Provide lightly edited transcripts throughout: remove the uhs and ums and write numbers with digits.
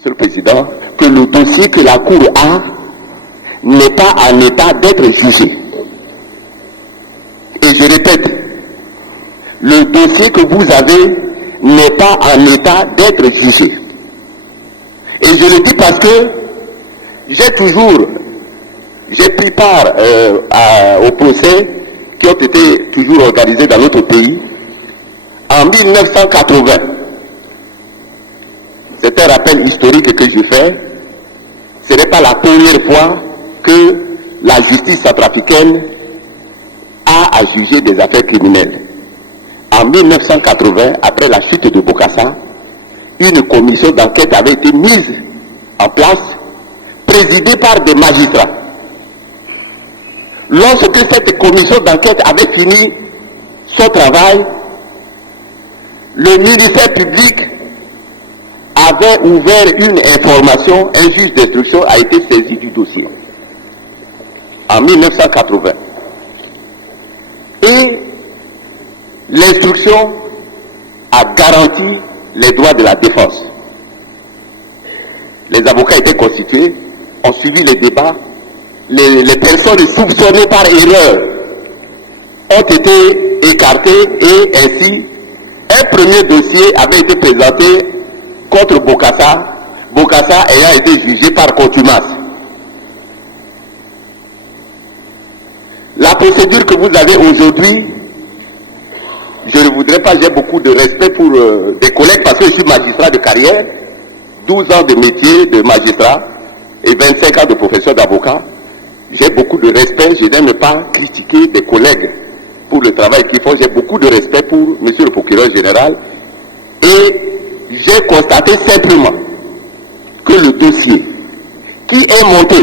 Monsieur le Président, que le dossier que la Cour a n'est pas en état d'être jugé. Et je répète, le dossier que vous avez n'est pas en état d'être jugé. Et je le dis parce que j'ai pris part aux procès qui ont été toujours organisés dans notre pays en 1980. C'est un rappel historique que je fais. Ce n'est pas la première fois que la justice centrafricaine a à juger des affaires criminelles. En 1980, après la chute de Bokassa, une commission d'enquête avait été mise en place, présidée par des magistrats. Lorsque cette commission d'enquête avait fini son travail, le ministère public avait ouvert une information, un juge d'instruction a été saisi du dossier en 1980. Et l'instruction a garanti les droits de la défense. Les avocats étaient constitués, ont suivi les débats, les personnes soupçonnées par erreur ont été écartées et ainsi un premier dossier avait été présenté contre Bokassa ayant été jugé par contumace. La procédure que vous avez aujourd'hui, je ne voudrais pas, j'ai beaucoup de respect pour des collègues parce que je suis magistrat de carrière, 12 ans de métier de magistrat et 25 ans de profession d'avocat. J'ai beaucoup de respect, je n'aime pas critiquer des collègues pour le travail qu'ils font. J'ai beaucoup de respect pour monsieur le procureur général et j'ai constaté simplement que le dossier qui est monté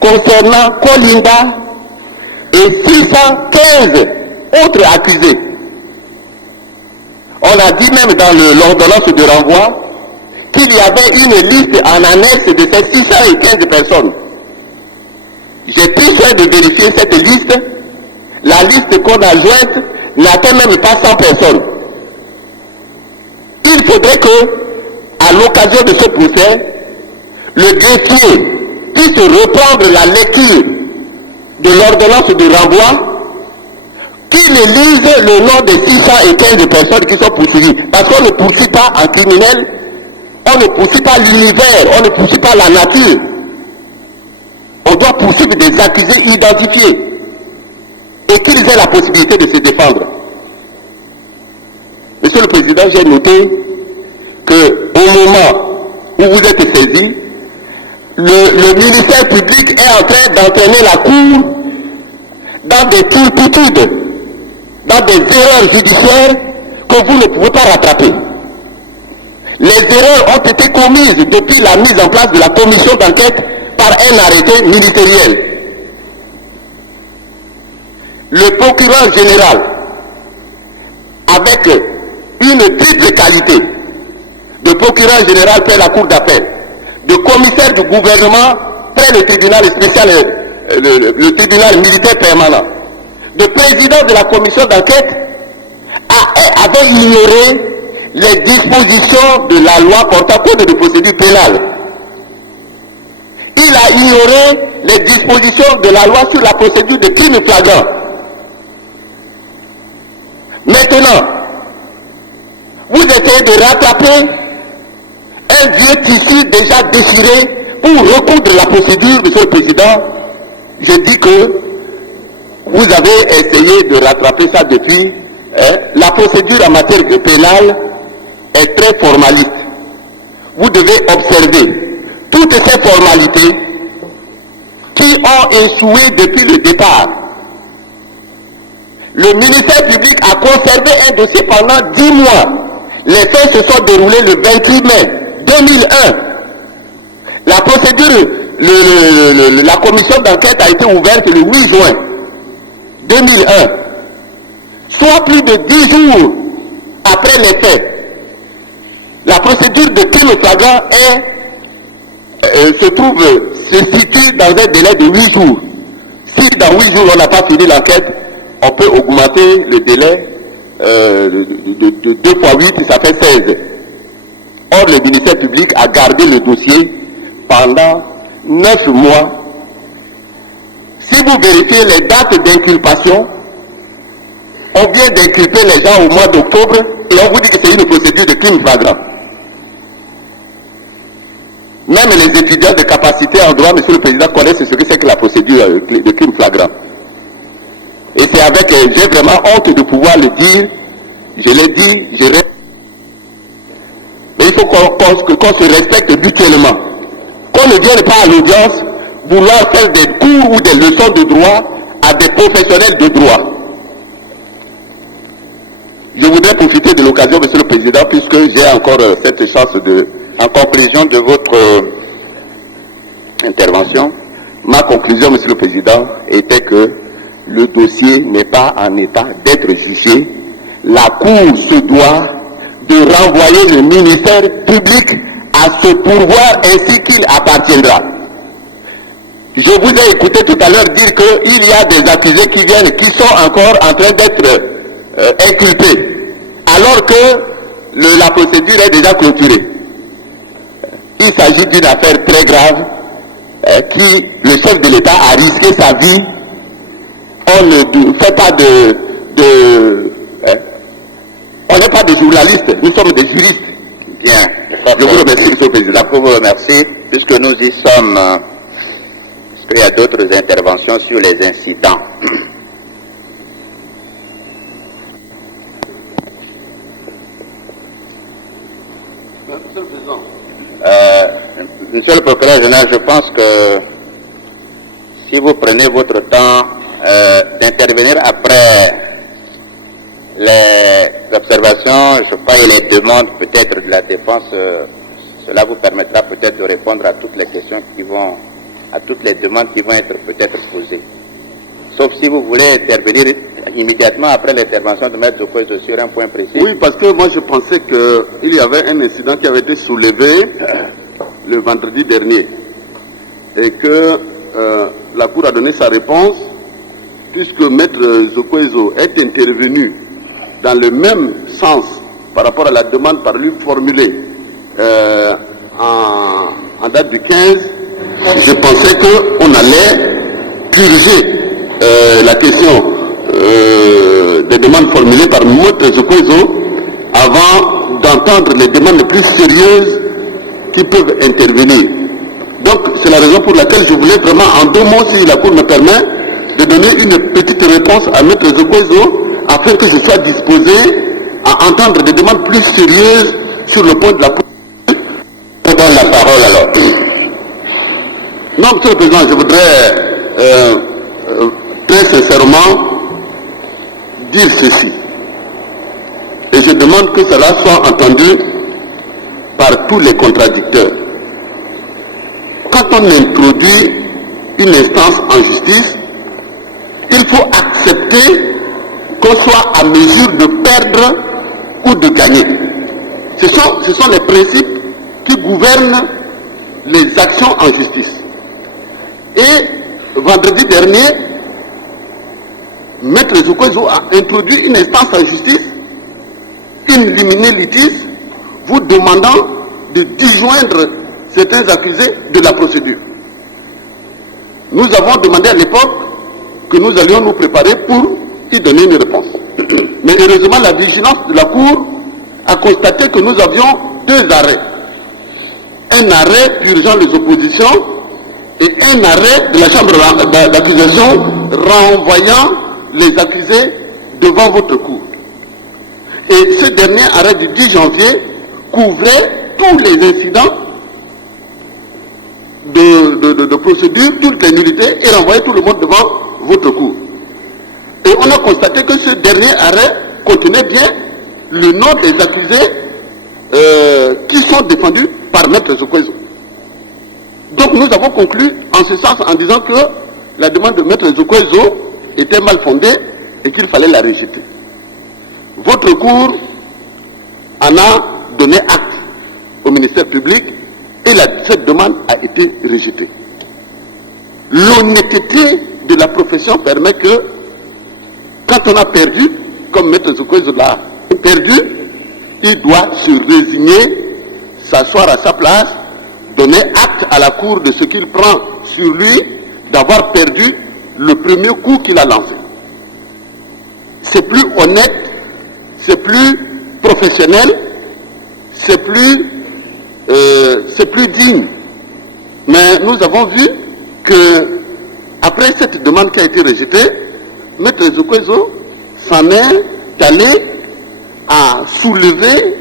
concernant Kolimba et 615 autres accusés, on a dit même dans l'ordonnance de renvoi qu'il y avait une liste en annexe de ces 615 personnes. J'ai pris soin de vérifier cette liste. La liste qu'on a jointe n'atteint même pas 100 personnes. Il faudrait que, à l'occasion de ce procès, le greffier puisse reprendre la lecture de l'ordonnance de renvoi, qu'il lise le nom des 615 personnes qui sont poursuivies. Parce qu'on ne poursuit pas un criminel, on ne poursuit pas l'univers, on ne poursuit pas la nature. On doit poursuivre des accusés identifiés et qu'ils aient la possibilité de se défendre. Monsieur le Président, j'ai noté qu'au moment où vous êtes saisi, le ministère public est en train d'entraîner la Cour dans des turpitudes, dans des erreurs judiciaires que vous ne pouvez pas rattraper. Les erreurs ont été commises depuis la mise en place de la commission d'enquête par un arrêté ministériel. Le procureur général, avec une triple qualité, de procureur général près la cour d'appel, de commissaire du gouvernement près le tribunal spécial, le tribunal militaire permanent, de président de la commission d'enquête, avait ignoré les dispositions de la loi portant code de procédure pénale. Il a ignoré les dispositions de la loi sur la procédure de crime flagrant. Maintenant, vous essayez de rattraper un vieux tissu déjà déchiré pour recoudre la procédure, Monsieur le Président. Je dis que vous avez essayé de rattraper ça depuis. La procédure en matière pénale est très formaliste. Vous devez observer toutes ces formalités qui ont échoué depuis le départ. Le ministère public a conservé un dossier pendant 10 mois. Les faits se sont déroulés le 28 mai 2001. La procédure, la commission d'enquête a été ouverte le 8 juin 2001. Soit plus de 10 jours après les faits. La procédure de crime flagrant se situe dans un délai de 8 jours. Si dans 8 jours on n'a pas fini l'enquête, on peut augmenter le délai de 2 fois 8, ça fait 16. Or, le ministère public a gardé le dossier pendant 9 mois. Si vous vérifiez les dates d'inculpation, on vient d'inculper les gens au mois d'octobre et on vous dit que c'est une procédure de crime flagrant. Même les étudiants de capacité en droit, Monsieur le Président, connaissent ce que c'est que la procédure de crime flagrant. Et c'est avec, j'ai vraiment honte de pouvoir le dire, je l'ai dit, mais il faut qu'on se respecte mutuellement. Qu'on ne vienne pas à l'audience vouloir faire des cours ou des leçons de droit à des professionnels de droit. Je voudrais profiter de l'occasion, Monsieur le Président, puisque j'ai encore cette chance de... En conclusion de votre intervention, ma conclusion, Monsieur le Président, était que le dossier n'est pas en état d'être jugé. La Cour se doit de renvoyer le ministère public à ce pouvoir ainsi qu'il appartiendra. Je vous ai écouté tout à l'heure dire qu'il y a des accusés qui viennent, qui sont encore en train d'être inculpés, alors que la procédure est déjà clôturée. Il s'agit d'une affaire très grave qui, le chef de l'État a risqué sa vie. On ne fait pas on n'est pas des journalistes, nous sommes des juristes. Bien. Je vous remercie, Monsieur le Président. Je vous remercie, puisque nous y sommes. Est-ce qu'il y a d'autres interventions sur les incidents? Monsieur le Président. Monsieur le procureur général, je pense que si vous prenez votre temps d'intervenir après les observations, je crois, et les demandes peut-être de la défense, cela vous permettra peut-être de répondre à toutes les questions qui vont, à toutes les demandes qui vont être peut-être posées. Sauf si vous voulez intervenir immédiatement après l'intervention de Maître Zokoezo sur un point précis. Oui, parce que moi je pensais qu'il y avait un incident qui avait été soulevé le vendredi dernier et que la Cour a donné sa réponse puisque Maître Zokoezo est intervenu dans le même sens par rapport à la demande par lui formulée en date du 15. Je pensais qu'on allait purger la question des demandes formulées par Maître Zokoezo avant d'entendre les demandes les plus sérieuses qui peuvent intervenir. Donc c'est la raison pour laquelle je voulais vraiment en 2 mots, si la Cour me permet, de donner une petite réponse à Maître Zokoezo afin que je sois disposé à entendre des demandes plus sérieuses sur le point de la Cour. Je donne la parole alors. Non, Monsieur le Président, je voudrais très sincèrement dire ceci. Et je demande que cela soit entendu par tous les contradicteurs. Quand on introduit une instance en justice, il faut accepter qu'on soit à mesure de perdre ou de gagner. Ce sont les principes qui gouvernent les actions en justice. Et vendredi dernier, Maître Zokoezo a introduit une instance en justice, in limine litis, vous demandant de disjoindre certains accusés de la procédure. Nous avons demandé à l'époque que nous allions nous préparer pour y donner une réponse. Mais heureusement, la vigilance de la Cour a constaté que nous avions 2 arrêts. Un arrêt purgeant les oppositions et un arrêt de la chambre d'accusation renvoyant les accusés devant votre cour. Et ce dernier arrêt du 10 janvier couvrait tous les incidents de procédure, toutes les nullités et renvoyait tout le monde devant votre cour. Et on a constaté que ce dernier arrêt contenait bien le nom des accusés qui sont défendus par Maître Zokoezo. Donc nous avons conclu en ce sens en disant que la demande de Maître Zokoezo était mal fondée et qu'il fallait la rejeter. Votre cour en a donné acte au ministère public et cette demande a été rejetée. L'honnêteté de la profession permet que quand on a perdu, comme Maître Zokoezo l'a perdu, il doit se résigner s'asseoir à sa place, donner acte à la Cour de ce qu'il prend sur lui d'avoir perdu le premier coup qu'il a lancé. C'est plus honnête, c'est plus professionnel, c'est plus digne. Mais nous avons vu que après cette demande qui a été rejetée, Maître Zokwezo s'en est allé à soulever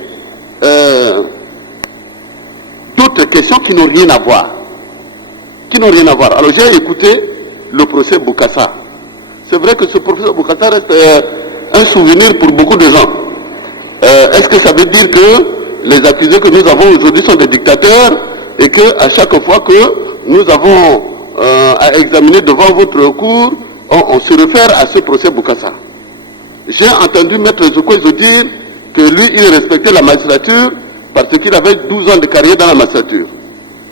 d'autres questions qui n'ont rien à voir. Alors j'ai écouté le procès Bokassa. C'est vrai que ce procès Bokassa reste un souvenir pour beaucoup de gens. Est-ce que ça veut dire que les accusés que nous avons aujourd'hui sont des dictateurs et qu'à chaque fois que nous avons à examiner devant votre cour, on se réfère à ce procès Bokassa? J'ai entendu Maître Zokwezo dire que lui, il respectait la magistrature parce qu'il avait 12 ans de carrière dans la magistrature.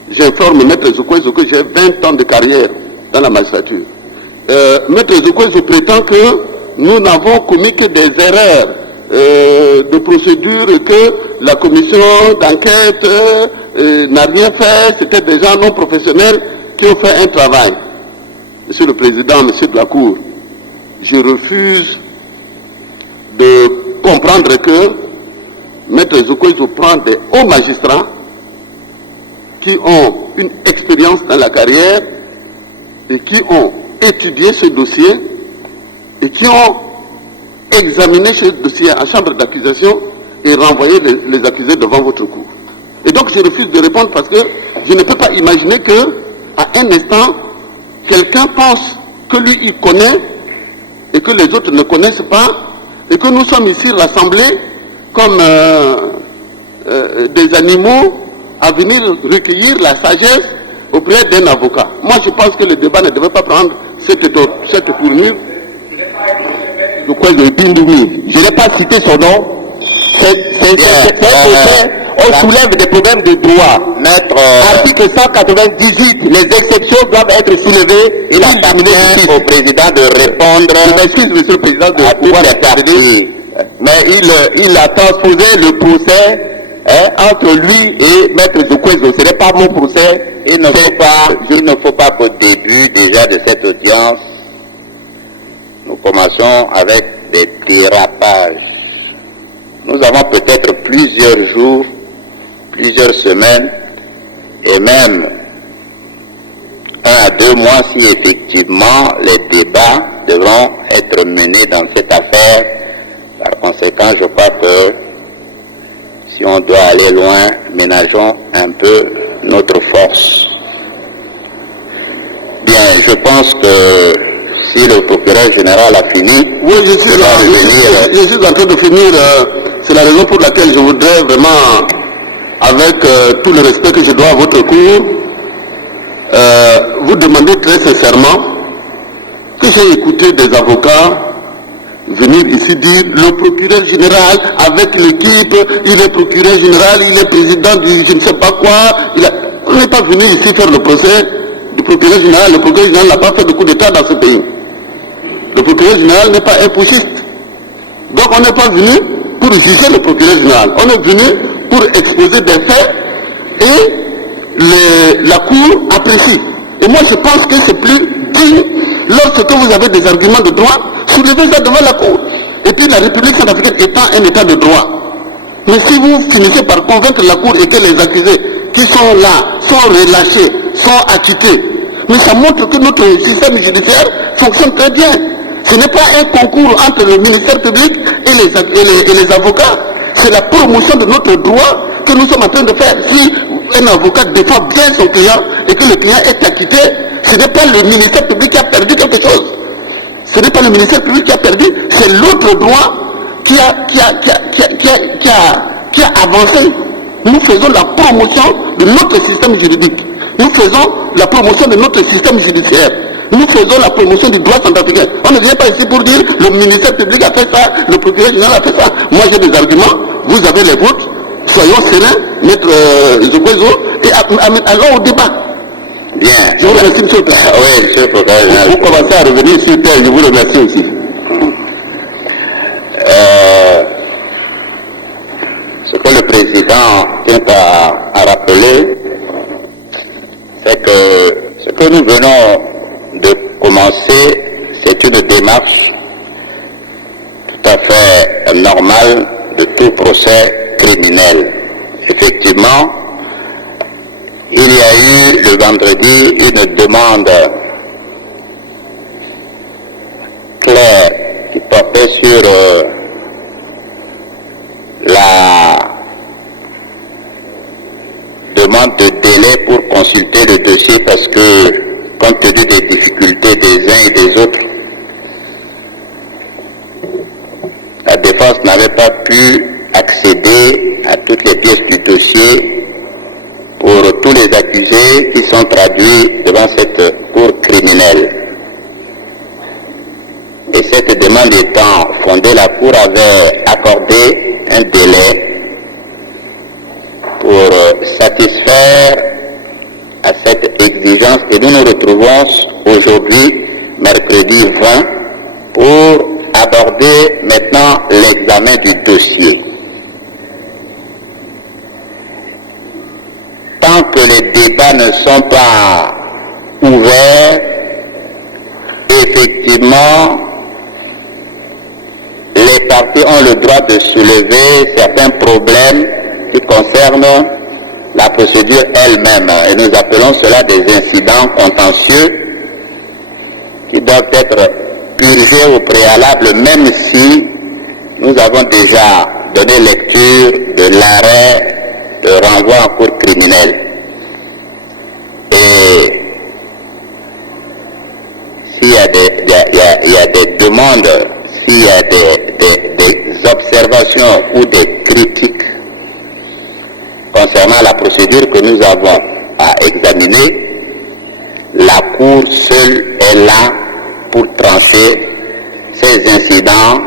J'informe Maître Zokwezo que j'ai 20 ans de carrière dans la magistrature. Maître Zokwezo prétend que nous n'avons commis que des erreurs de procédure, que la commission d'enquête n'a rien fait, c'était des gens non professionnels qui ont fait un travail. Monsieur le Président, Monsieur de la Cour, je refuse de comprendre que Maître Zokwezo prend des hauts magistrats qui ont une expérience dans la carrière et qui ont étudié ce dossier et qui ont examiné ce dossier en chambre d'accusation et renvoyé les accusés devant votre cour. Et donc je refuse de répondre parce que je ne peux pas imaginer que à un instant quelqu'un pense que lui il connaît et que les autres ne connaissent pas et que nous sommes ici rassemblés comme des animaux à venir recueillir la sagesse auprès d'un avocat. Moi je pense que le débat ne devait pas prendre cette tournure. Je n'ai pas cité son nom. On soulève des problèmes de droit. Article 198, les exceptions doivent être soulevées. Il appartient au président de répondre. Je m'excuse, Monsieur le Président, de pouvoir intervenir. Mais il a transposé le procès entre lui et Maître Zokwezo. Ce n'est pas mon procès. Il ne faut pas qu'au début déjà de cette audience, nous commençons avec des dérapages. Nous avons peut-être plusieurs jours, plusieurs semaines et même 1 à 2 mois si effectivement les débats devront être menés dans cette affaire. Par conséquent, je crois que si on doit aller loin, ménageons un peu notre force. Bien, je pense que si le procureur général a fini, oui, je suis en train de finir. C'est la raison pour laquelle je voudrais vraiment, avec tout le respect que je dois à votre cour, vous demander très sincèrement que j'ai écouté des avocats venir ici dire le procureur général avec l'équipe, il est procureur général, il est président du je ne sais pas quoi. On n'est pas venu ici faire le procès du procureur général. Le procureur général n'a pas fait de coup d'État dans ce pays. Le procureur général n'est pas un putschiste. Donc on n'est pas venu pour juger le procureur général. On est venu pour exposer des faits et la Cour apprécie. Et moi je pense que c'est plus digne, lorsque vous avez des arguments de droit, soulevez ça devant la Cour. Et puis la République centrafricaine étant un État de droit. Mais si vous finissez par convaincre la Cour et que les accusés qui sont là, sont relâchés, sont acquittés, mais ça montre que notre système judiciaire fonctionne très bien. Ce n'est pas un concours entre le ministère public et les avocats. C'est la promotion de notre droit que nous sommes en train de faire. Si un avocat défend bien son client et que le client est acquitté, ce n'est pas le ministère public qui a perdu quelque chose. Ce n'est pas le ministère public qui a perdu, c'est l'autre droit qui a avancé. Nous faisons la promotion de notre système juridique. Nous faisons la promotion de notre système judiciaire. Nous faisons la promotion du droit centrafricain. On ne vient pas ici pour dire le ministère public a fait ça, le procureur général a fait ça. Moi j'ai des arguments, vous avez les vôtres, soyons sereins, Maître Zokwezo, et allons au débat. Bien. Je vous remercie, monsieur le Président. Oui, monsieur le procureur général. Vous commencez à revenir sur terre, je vous remercie aussi. Ce que le président tient à il y a eu le vendredi une demande claire qui portait sur la demande de délai pour consulter le dossier parce que, compte tenu des difficultés des uns et des autres, la défense n'avait pas pu accéder à toutes les pièces du dossier pour tous les accusés qui sont traduits devant cette cour criminelle. Et cette demande étant fondée, la cour avait accordé un délai pour satisfaire à cette exigence et nous nous retrouvons aujourd'hui, mercredi 20, pour aborder maintenant l'examen du dossier. Tant que les débats ne sont pas ouverts, effectivement, les partis ont le droit de soulever certains problèmes qui concernent la procédure elle-même. Et nous appelons cela des incidents contentieux qui doivent être purgés au préalable, même si nous avons déjà donné lecture de l'arrêt de renvoi en cour criminelle. Et s'il y a des demandes, s'il y a des observations ou des critiques concernant la procédure que nous avons à examiner, la Cour seule est là pour trancher ces incidents.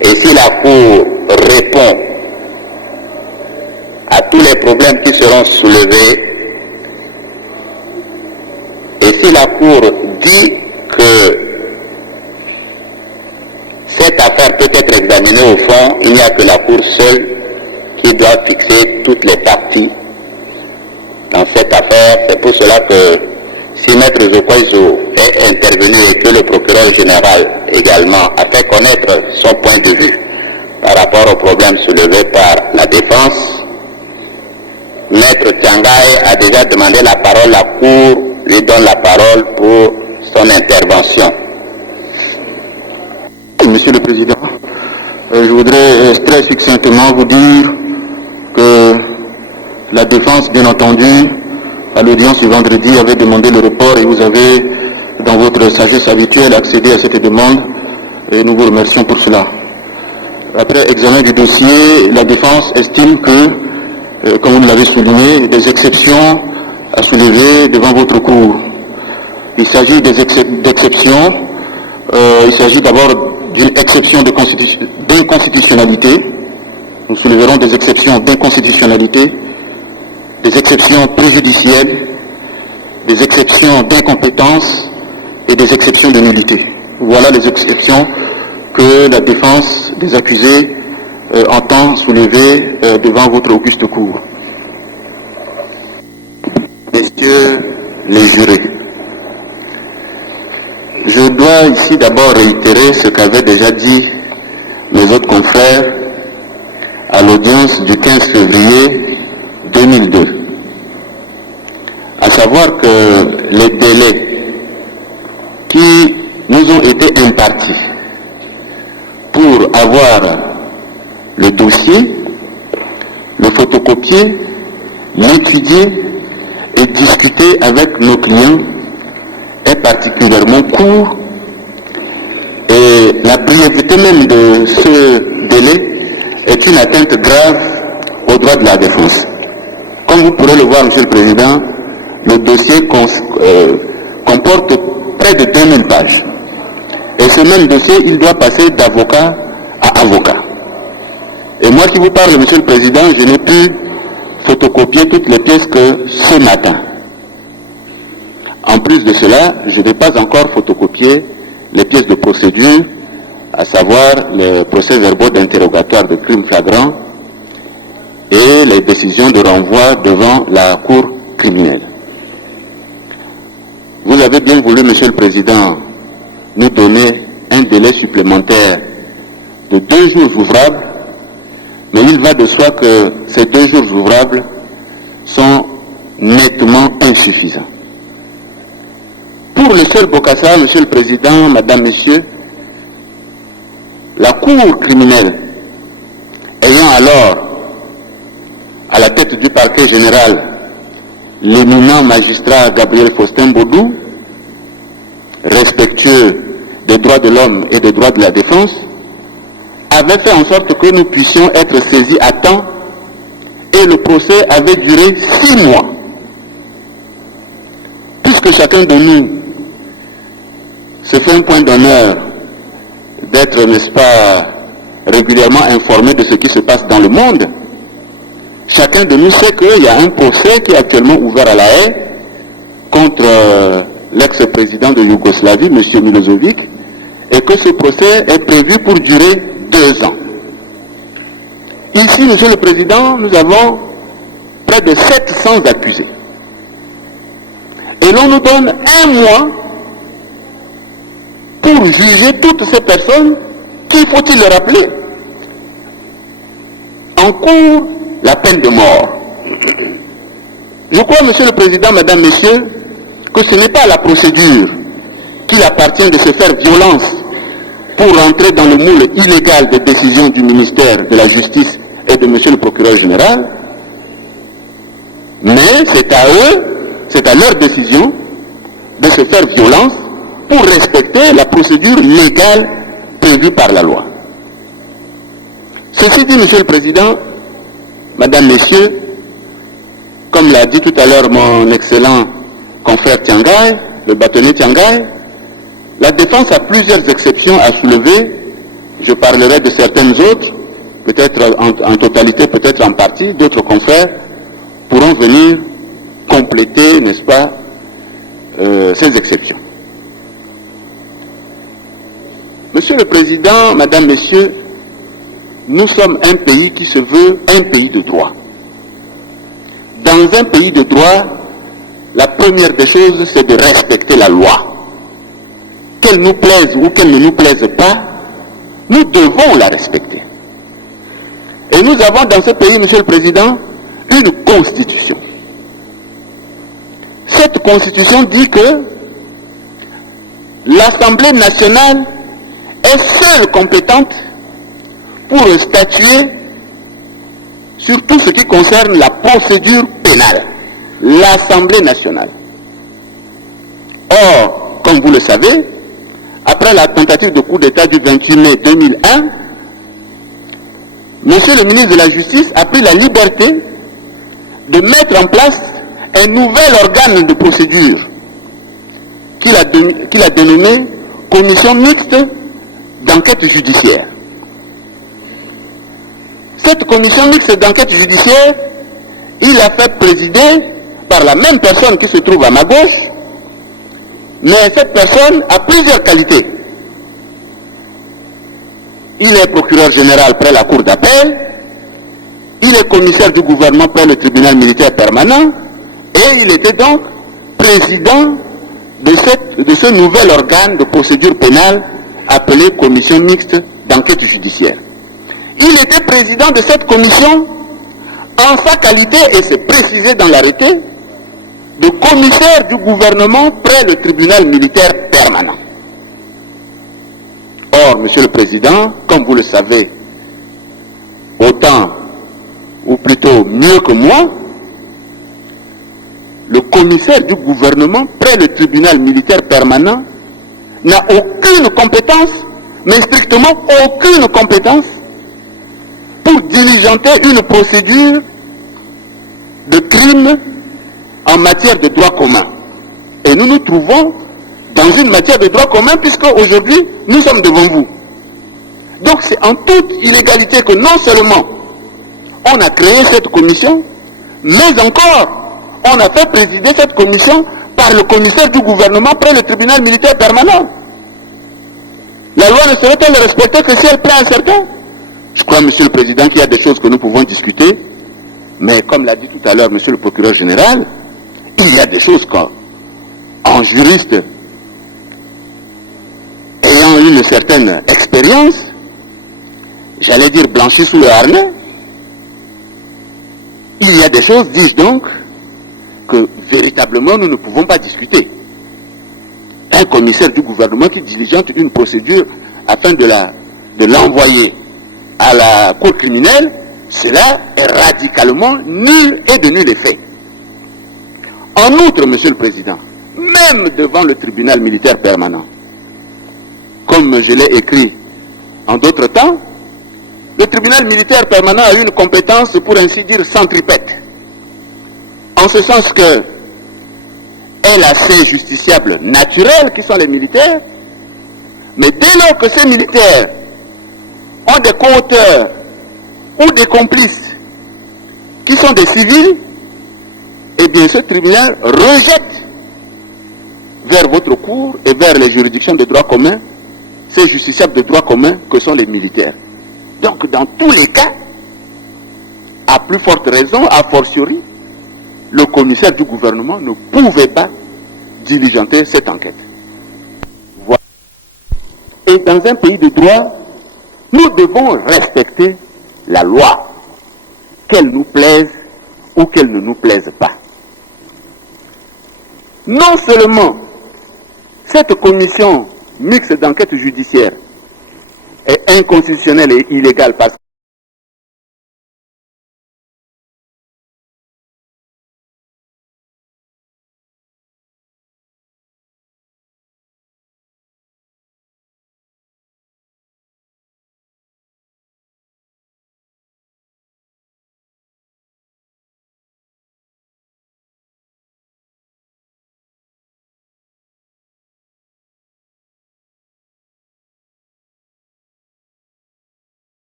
Et si la Cour répond à tous les problèmes qui seront soulevés, et si la Cour dit que cette affaire peut être examinée au fond, il n'y a que la Cour seule qui doit fixer toutes les parties dans cette affaire. C'est pour cela que si Maître Zokwaizo est intervenu et que le procureur général également a fait connaître son point de vue par rapport aux problèmes soulevés par la défense, Maître Tiangaye a déjà demandé la parole, la Cour lui donne la parole pour son intervention. Monsieur le Président, je voudrais très succinctement vous dire que la défense, bien entendu, à l'audience du vendredi, avait demandé le report et vous avez, dans votre sagesse habituelle, accédé à cette demande et nous vous remercions pour cela. Après examen du dossier, la défense estime que, comme vous l'avez souligné, des exceptions à soulever devant votre cour. Il s'agit d'exceptions. Il s'agit d'abord d'une exception d'inconstitutionnalité. Nous soulèverons des exceptions d'inconstitutionnalité, des exceptions préjudicielles, des exceptions d'incompétence et des exceptions de nullité. Voilà les exceptions que la défense des accusés entend soulever devant votre auguste cour. Messieurs les jurés, je dois ici d'abord réitérer ce qu'avaient déjà dit mes autres confrères à l'audience du 15 février 2002. À savoir que les délais qui nous ont été impartis pour avoir le dossier, le photocopier, l'étudier et discuter avec nos clients est particulièrement court et la brièveté même de ce délai est une atteinte grave aux droits de la défense. Comme vous pourrez le voir, Monsieur le Président, le dossier comporte près de 2000 pages. Et ce même dossier, il doit passer d'avocat à avocat. Et moi qui vous parle, Monsieur le Président, je n'ai pu photocopier toutes les pièces que ce matin. En plus de cela, je n'ai pas encore photocopié les pièces de procédure, à savoir les procès-verbaux d'interrogatoire de crimes flagrants et les décisions de renvoi devant la Cour criminelle. Vous avez bien voulu, Monsieur le Président, nous donner un délai supplémentaire de 2 jours ouvrables, mais il va de soi que ces 2 jours ouvrables sont nettement insuffisant. Pour le seul Bokassa, Monsieur le Président, Madame, Messieurs, la Cour criminelle, ayant alors à la tête du parquet général l'éminent magistrat Gabriel Faustin Baudou, respectueux des droits de l'homme et des droits de la défense, avait fait en sorte que nous puissions être saisis à temps et le procès avait duré 6 mois. Puisque chacun de nous se fait un point d'honneur d'être, n'est-ce pas, régulièrement informé de ce qui se passe dans le monde, chacun de nous sait qu'il y a un procès qui est actuellement ouvert à La Haye contre l'ex-président de Yougoslavie, M. Milosevic, et que ce procès est prévu pour durer 2 ans. Ici, Monsieur le Président, nous avons près de 700 accusés. Et l'on nous donne 1 mois pour juger toutes ces personnes qui, faut-il le rappeler, encourent la peine de mort. Je crois, Monsieur le Président, Madame, Messieurs, que ce n'est pas la procédure qu'il appartient de se faire violence pour entrer dans le moule illégal des décisions du ministère de la Justice et de Monsieur le Procureur Général, mais c'est à eux, c'est à leur décision de se faire violence pour respecter la procédure légale prévue par la loi. Ceci dit, Monsieur le Président, Madame, Messieurs, comme l'a dit tout à l'heure mon excellent confrère Tiangay, le bâtonnier Tiangay, la défense a plusieurs exceptions à soulever. Je parlerai de certaines autres, peut-être en totalité, peut-être en partie. D'autres confrères pourront venir compléter, n'est-ce pas, ces exceptions. Monsieur le Président, Madame, Messieurs, nous sommes un pays qui se veut un pays de droit. Dans un pays de droit, la première des choses, c'est de respecter la loi. Qu'elle nous plaise ou qu'elle ne nous plaise pas, nous devons la respecter. Et nous avons dans ce pays, Monsieur le Président, une constitution. Cette constitution dit que l'Assemblée nationale est seule compétente pour statuer sur tout ce qui concerne la procédure pénale. L'Assemblée nationale. Or, comme vous le savez, après la tentative de coup d'État du 28 mai 2001, Monsieur le ministre de la Justice a pris la liberté de mettre en place un nouvel organe de procédure qu'il a dénommé Commission mixte d'enquête judiciaire. Cette commission mixte d'enquête judiciaire, il a fait présider par la même personne qui se trouve à ma gauche, mais cette personne a plusieurs qualités. Il est procureur général près la cour d'appel, il est commissaire du gouvernement près le tribunal militaire permanent, et il était donc président de ce nouvel organe de procédure pénale appelé commission mixte d'enquête judiciaire. Il était président de cette commission en sa qualité, et c'est précisé dans l'arrêté, de commissaire du gouvernement près le tribunal militaire permanent. Or, Monsieur le Président, comme vous le savez, autant, ou plutôt mieux que moi, le commissaire du gouvernement près le tribunal militaire permanent n'a aucune compétence, mais strictement aucune compétence, pour diligenter une procédure de crime en matière de droit commun. Et nous nous trouvons dans une matière de droit commun puisque aujourd'hui nous sommes devant vous. Donc c'est en toute illégalité que non seulement on a créé cette commission, mais encore on a fait présider cette commission par le commissaire du gouvernement près le tribunal militaire permanent. La loi ne serait-elle respectée que si elle plaît à certains? Je crois, Monsieur le Président, qu'il y a des choses que nous pouvons discuter, mais comme l'a dit tout à l'heure Monsieur le Procureur Général, il y a des choses qu'en juriste ayant une certaine expérience, j'allais dire blanchi sous le harnais, il y a des choses, dis donc, que véritablement, nous ne pouvons pas discuter. Un commissaire du gouvernement qui diligente une procédure afin de l'envoyer à la cour criminelle, cela est radicalement nul et de nul effet. En outre, Monsieur le Président, même devant le tribunal militaire permanent, comme je l'ai écrit en d'autres temps, le tribunal militaire permanent a une compétence, pour ainsi dire, centripète. En ce sens que elle a ses justiciables naturels qui sont les militaires, mais dès lors que ces militaires ont des co-auteurs ou des complices qui sont des civils, eh bien ce tribunal rejette vers votre cour et vers les juridictions de droit commun ces justiciables de droit commun que sont les militaires. Donc dans tous les cas, à plus forte raison, a fortiori, le commissaire du gouvernement ne pouvait pas diligenter cette enquête. Voilà. Et dans un pays de droit, nous devons respecter la loi, qu'elle nous plaise ou qu'elle ne nous plaise pas. Non seulement cette commission mixte d'enquête judiciaire est inconstitutionnelle et illégale parce